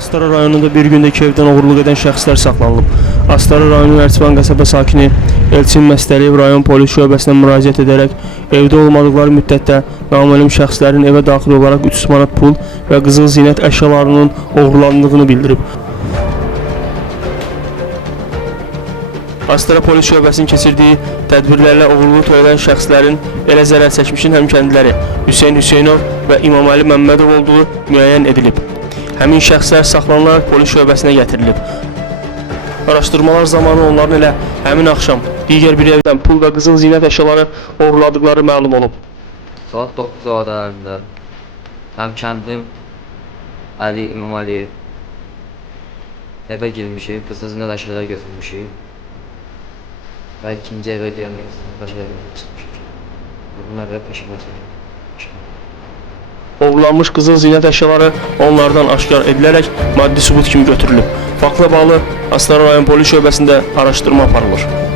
Astara rayonunda bir gündə 2 evdən oğurluq edən şəxslər saxlanılıb. Astara rayonu Ərçivan qəsəbə sakini Elçin Məstəliyev rayon polis şöbəsinə müraciət edərək evdə olmadıqları müddətdə naməlum şəxslərin evə daxil olaraq 300 manat pul və qızıl zinət əşyalarının oğurlandığını bildirib. Astara polis şöbəsinin keçirdiyi tədbirlərlə oğurluq törədən şəxslərin elə zərər çəkmişin həmkəndləri Hüseyn Hüseynov və İmaməli Məmmədov olduğu müəyyən edilib. Həmin şəxslər saxlanılaraq polis şöbəsinə gətirilib. Araşdırmalar zamanı onların elə həmin axşam digər bir evdən pul və qızıl zinət əşyaları oğurladıqları məlum olub. Saat 9 aralarında həmkəndim Ali İmaməli evə girmişik, qızıl zinət əşyaları götürmüşük və ikinci evə gəlmək başqa evə çıxmışıq. Bunlar da peşəməz Oğurlanmış qızıl zinət əşyaları onlardan aşkar edilərək maddi sübut kimi götürülüb. Faktla bağlı Astara rayon polis şöbəsində araşdırma aparılır.